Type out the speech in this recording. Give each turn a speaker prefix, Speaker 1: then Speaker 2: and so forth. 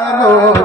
Speaker 1: Oh